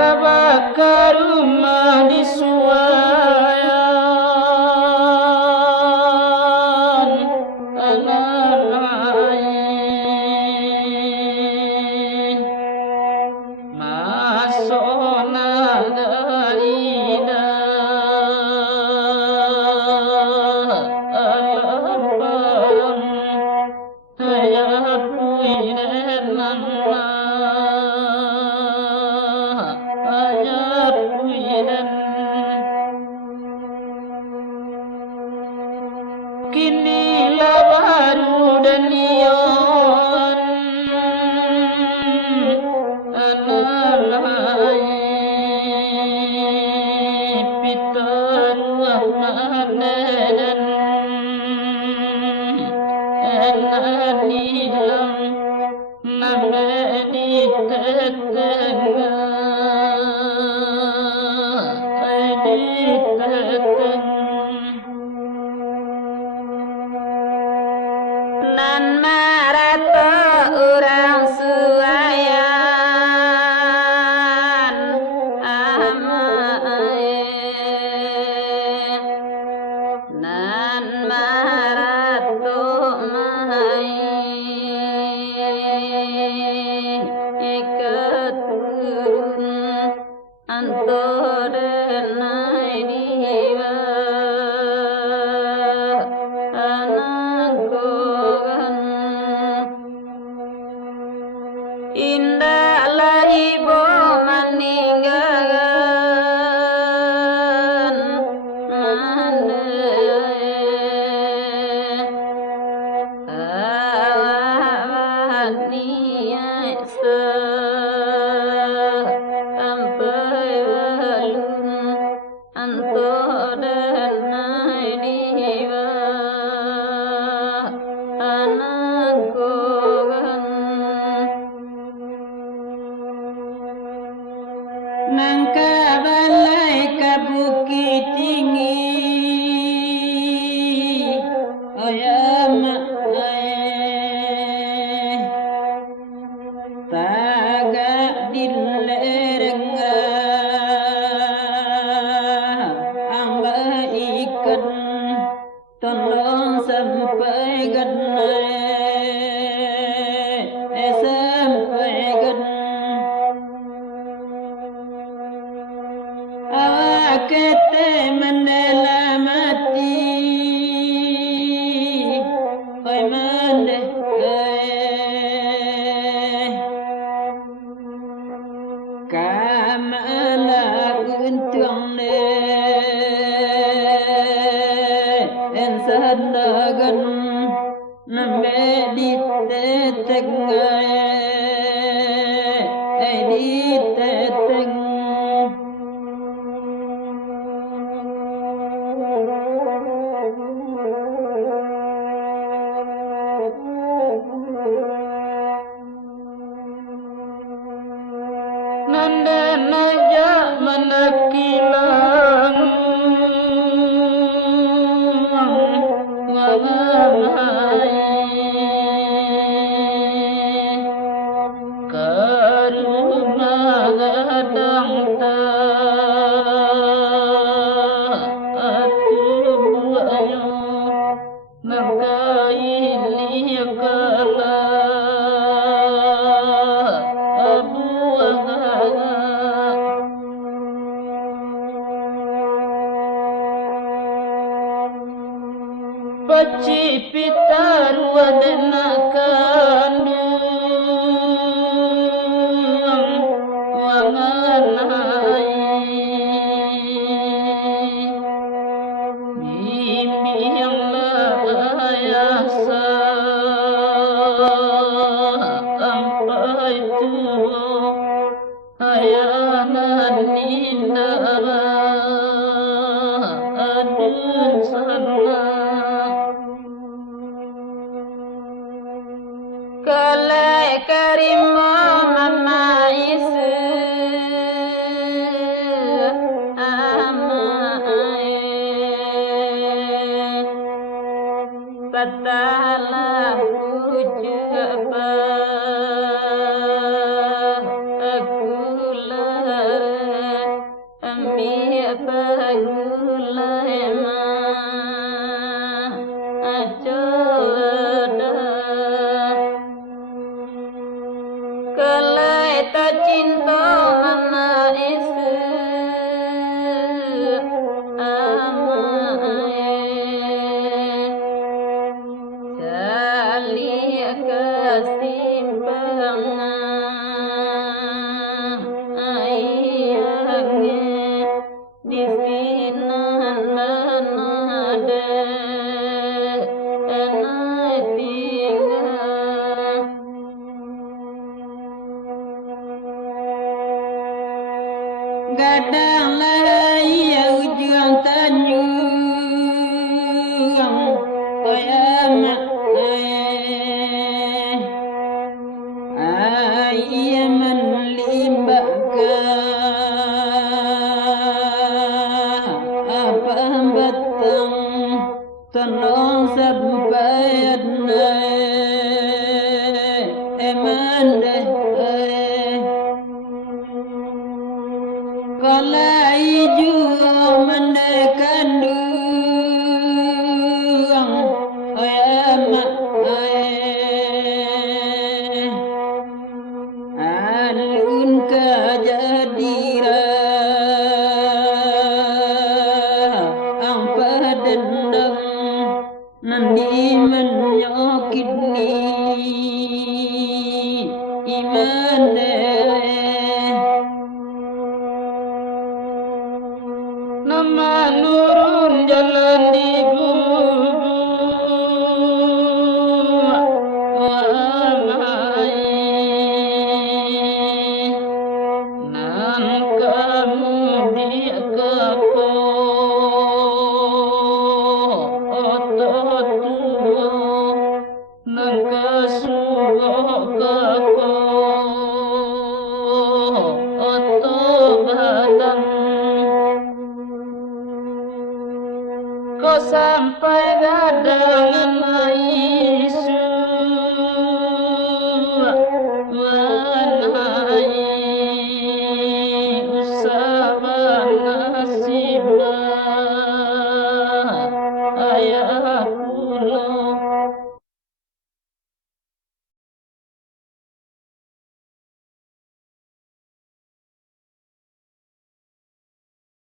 Tabakaru manisuayan ananain masona daida alapan hayat puirenan kini baru dan ion analai pitaruah manedan enanilang namedi tetengah nan marata orang suayan amae nan marato mai ikaturun antodenai diwa indahlah ibu meninggalkan awak niat sampai walun antodenai diwa ananggogan nangka balai ke bukit tinggi oyama tagak dilerengga angga ikan tolong sampai ganai sampai awak kete menelamati koi mendeh kamala untung ne ensadagan nambe di teteng di teteng nanda naja menakilang wangai karuna gadang ta atubayo nagaili kala Paci pitaru adena kandung wanganai mimi yang layasa sampai tua hayanan nindara adun sana kalai karimu mama isu amai patahlah ucapa aku kelai tak cinta mama isu amae sali kesimpangan ayahnya di sinan menade enai tinggal gadang lai ujung tanjung koyamak ayah menlimbakkan apa batang tenang sampai eman deh kalai jua mendekandung ayamak alun kejadira ang padendang nandi menyakitni iman nama nurun jalan di nan kamu dia kepo ototu nan kasugo kepo oto badan kau sampai gadang isu